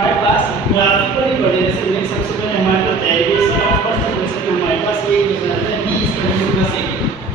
हमारे पास graphically coordination में सबसे पहले हमारे पास डेरिवेशन ऑफ फर्स्ट इक्वेशन में हमारे पास ये इक्वेशन आता है b + a।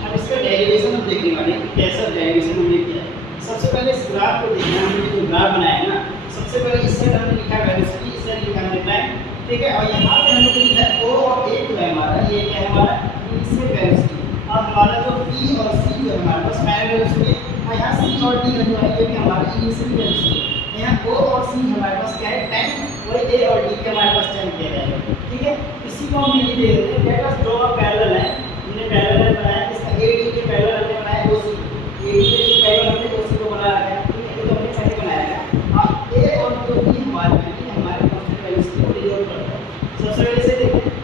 अब इसका डेरिवेशन हम देखने वाले हैं कि कैसा डेरिवेशन हमने किया है। सबसे पहले इस ग्राफ को देखना, हमने जो ग्राफ बनाया है ना, सबसे पहले इस साइड हमने लिखा वेलोसिटी, इस साइड लिखा हमने टाइम, ठीक है। और यहाँ पे हमने लिखा है o और a जो है हमारा, ये क्या है हमारा इनिशियल वेलोसिटी। अब हमारा जो b और c जो है हमारे पास फाइनल वेलोसिटी, और यहाँ c और d जो है ये भी हमारा इनिशियल वेलोसिटी। यहाँ o और c हमारे पास क्या है टाइम, वही a और d के हमारे पास टाइम किया जाएगा, ठीक है। इसी को हम ये दे देते हैं, let us draw a parallel line. हमने पैरेलल लाइन बनाया, इसका ad के पैरेलल हमने बनाया oc, ad के पैरेलल हमने oc को बनाया है, ठीक है। ये तो हमने पहले बनाया है। अब a और जो b हमारे कांस्टेंट वेलोसिटी को डिनोट करता है। सबसे पहले से देखते हैं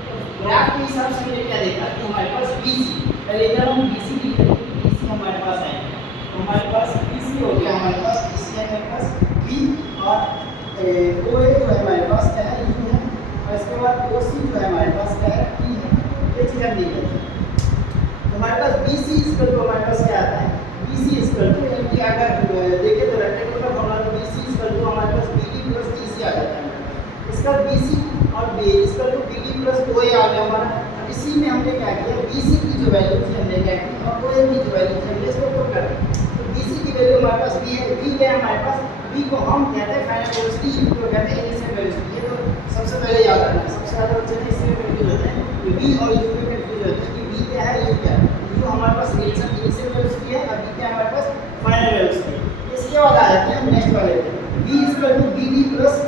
ग्राफ के हिसाब से हमने क्या देखा कि हमारे पास bc, पहले इधर हम bc लिखते हैं, bc हमारे पास आएगा, तो हमारे पास bc हो गया, हमारे पास bc है, हमारे पास b और OA जो है हमारे पास क्या है u है, और इसके बाद OC जो है हमारे पास क्या है p है। ये चीज़ हम देख लेते हैं। तो हमारे पास BC इक्वल टू हमारे पास क्या आता है, BC इक्वल टू यानी कि अगर देखें तो रेक्टेंगल का फॉर्मूला तो BC इक्वल टू हमारे पास BD + DC आ जाता है। इसका BC और BA equal to BD + OA आ गया हमारा। अब इसी में हमने क्या किया, BC की जो वैल्यू थी हमने क्या की, और OA की जो वैल्यू थी हमने इसको पुट कर दिया। तो BC की वैल्यू हमारे पास B है, B क्या है हमारे पास, B को हम कहते हैं फाइनल वेलोसिटी, U को कहते हैं इनिशियल वेलोसिटी। ये तो सबसे पहले याद रखना है, सबसे ज़्यादा बच्चे इसमें कंफ्यूज होते हैं कि B और U में कंफ्यूज होते हैं कि B क्या है, U क्या है। U हमारे पास इनिशियल वेलोसिटी है और B क्या है हमारे पास फाइनल वेलोसिटी है। इसके बाद आ जाते हैं हम नेक्स्ट वाले पे, B = BD +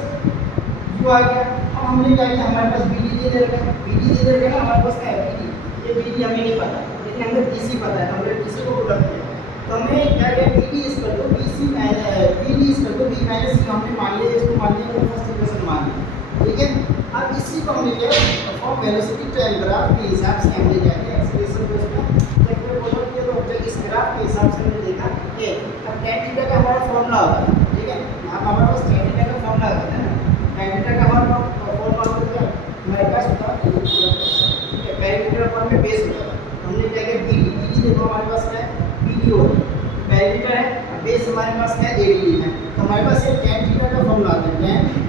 U आ गया। अब हमने क्या किया, हमारे पास BD दे रखा है, BD दे रखा है ना, हमारे पास क्या है BD, ये BD हमें नहीं पता, लेकिन हमें BC पता है, हमने BC को पुट किया। तो हमें क्या किया, BD = BC BD = B - C हमने मान लिया, इसको मान लिया, तो फर्स्ट इक्वेशन मान लिया, ठीक है। अब इसी को हमने क्या फॉर्म वेलोसिटी टाइम ग्राफ के हिसाब से हमने क्या किया, एक्सप्रेशन को इसमें देखते बोलो किया, तो जब इस ग्राफ के हिसाब से हमने देखा कि अब tan थीटा का हमारा फॉर्मूला होता है, ठीक है। यहाँ हमारे पास tan थीटा का फॉर्मूला होता है ना, tan थीटा का हमारा फॉर्मूला होता है हमारे पास होता है, ठीक है, पैरामीटर फॉर्म में बेस होता है। हमने क्या किया, BD देखो हमारे पास क्या है, BD हो पैरामीटर है, बेस हमारे पास क्या है AD है। तो हमारे पास ये tan थीटा का फॉर्मूला आता है, tan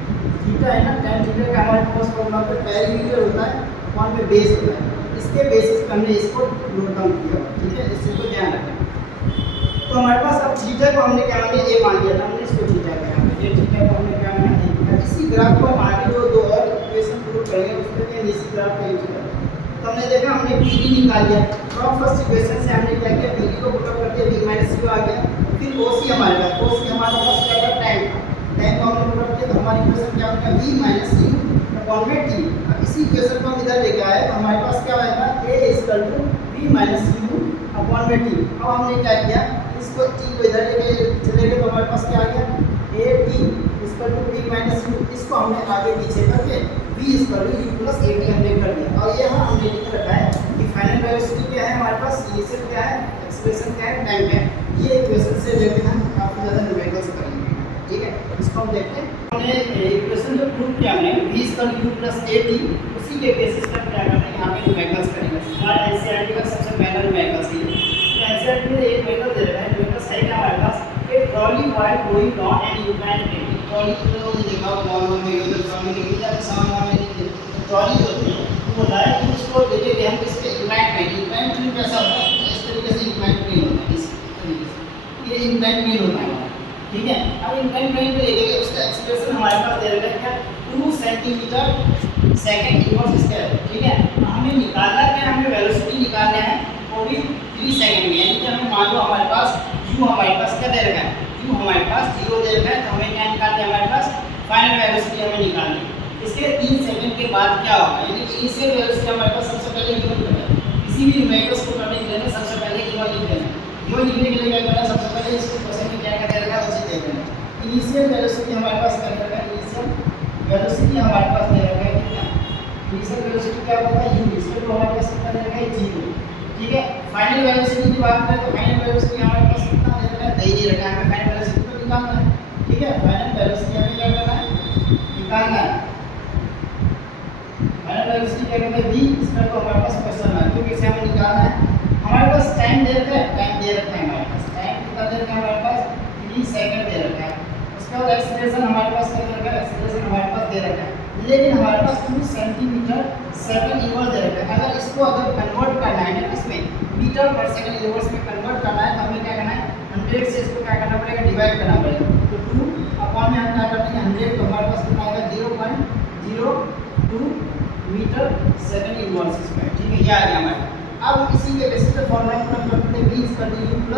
थीटा है ना, tan थीटा का हमारे पास फॉर्मूला होता है, पैरामीटर होता है और में बेस होता है। इसके बेसिस पे हमने इसको नोट डाउन किया, ठीक है, इस चीज़ को ध्यान रखना। तो हमारे पास अब थीटा को हमने क्या मान लिया, a मान लिया था हमने, इसको थीटा का ये थीटा को हमने क्या माना a। इसी ग्राफ को हम आगे जो दो और इक्वेशन प्रूव करेंगे उसमें क्या इसी ग्राफ का यूज करेंगे। तो हमने देखा हमने BD निकाल लिया, फ्रॉम फर्स्ट इक्वेशन से हमने क्या किया, BD को पुट अप कर दिया, B - C आ गया। फिर OC हमारे पास, OC हमारे पास क्या था टाइम, टाइम को हमने पुट अप किया, तो हमारी इक्वेशन क्या बन गया, B - C अपॉन में T। अब इसी इक्वेशन को हम इधर लेके आए तो हमारे पास क्या आएगा, A = B - C अपॉन में T। अब हमने क्या किया, इसको T को इधर लेके चले गए, तो हमारे पास क्या आ गया, AT = B - C। इसको हमने आगे पीछे करके B = U + AT हमने कर दिया। और यहाँ हमने लिख रखा है कि फाइनल वेलोसिटी क्या है हमारे पास, इनिशियल क्या है, एक्सप्रेशन क्या है, टाइम क्या है। ये इक्वेशन से रिलेटेड हम काफ़ी ज़्यादा न्यूमेरिकल्स करेंगे, ठीक है। इसको हम देखते हैं, हमने इक्वेशन जो प्रूव किया हमने B = U + AT, उसी के बेसिस पर क्या करना है, यहाँ पे न्यूमेरिकल्स करेंगे। हमारा NCERT का सबसे पहला न्यूमेरिकल्स है। तो NCERT में एक न्यूमेरिकल दे रखा है, न्यूमेरिकल्स है क्या हमारे पास, a trolley while going down an inclined plane। Trolley तो लोग देखा मॉल में उधर ट्रॉली निकल जाते सामान में, ट्रॉली होती है, तो बोला है कि उसको देखे कि हम इसके इंक्लाइंड प्लेन कैसा होता है, इस तरीके से इंक्लाइंड प्लेन होता है, इस तरीके से ये इंक्लाइंड प्लेन होता है, ठीक है। अब इंक्लाइंड प्लेन पे देखेंगे, उसका एक्सप्रेशन हमारे पास दे रखा है क्या, 2 सेंटीमीटर सेकंड इनवर्स स्क्वायर, ठीक है। हमें निकालना क्या, हमें वेलोसिटी निकालना है, वो भी 3 सेकंड में, यानी कि हमें मान लो हमारे पास u हमारे पास क्या दे रखा है, u हमारे पास 0 दे रखा है, तो हमें क्या निकालना है, हमारे पास फाइनल वेलोसिटी हमें निकालनी है। इसके 3 सेकंड के बाद क्या होगा, यानी कि इनिशियल वेलोसिटी हमारे पास सबसे पहले गिवन करना है। किसी भी न्यूमेरिकल्स को करने के लिए सबसे पहले गिवन लिख देना है। गिवन लिखने के लिए क्या करना है, सबसे पहले इसको क्वेश्चन में क्या दे रखा है उसे देख लेना। इनिशियल वेलोसिटी हमारे पास क्या दे रखा है, इनिशियल वेलोसिटी हमारे पास दे रखा है कितना, इनिशियल वेलोसिटी क्या होता है u, इसको हमारे पास कितना दे रखा है 0, ठीक है। फाइनल वेलोसिटी की बात करें तो फाइनल वेलोसिटी हमारे पास कितना दे रखा है, दे रखा है, हमें फाइनल वेलोसिटी को निकालना है, ठीक है। फाइनल वेलोसिटी हमें क्या करना है, निकालना है। फाइनल वेलोसिटी क्या कहते हैं v, इसका तो हमारे पास क्वेश्चन है, क्योंकि इसे हमें निकालना है। हमारे पास टाइम दे रखा है, टाइम दे रखा है हमारे पास, टाइम कितना दे रखा है हमारे पास, 3 सेकंड दे रखा है। उसके बाद एक्सीलरेशन हमारे पास क्या दे रखा है, एक्सीलरेशन हमारे पास दे रखा है, लेकिन हमारे पास 2 सेंटीमीटर सेकंड इनवर्स दे रखा है। अगर इसको अगर कन्वर्ट करना है ना इसमें मीटर पर सेकंड इनवर्स में कन्वर्ट करना है तो हमें क्या करना है 100 से इसको क्या करना पड़ेगा डिवाइड करना पड़ेगा। तो 2 अपॉन में हम क्या करते हैं 100 तो हमारे पास कितना आएगा 0.02 मीटर सेकंड इनवर्स स्क्वायर। ठीक है, ये आ गया हमारे पास। अब इसी के बेसिस पे फॉर्मूला हम करते हैं v = u +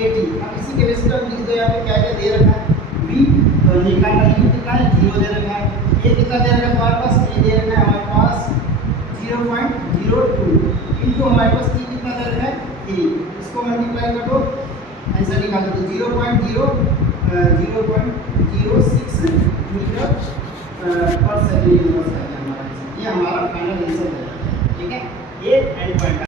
at। अब इसी के बेसिस पे हम लिख दो यहाँ पे क्या क्या दे रखा है v, तो निकालना u कितना है 0 दे रखा है, a कितना दे रखा है हमारे पास a दे रखा है हमारे पास 0.02 इनटू हमारे पास t कितना दे रखा है 3, इसको मल्टीप्लाई कर दो आंसर निकाल दो 0.06 मीटर पर सेकंड इनवर्स आ गया हमारा आंसर। ये हमारा फाइनल आंसर है। ठीक है, ये एंड पॉइंट।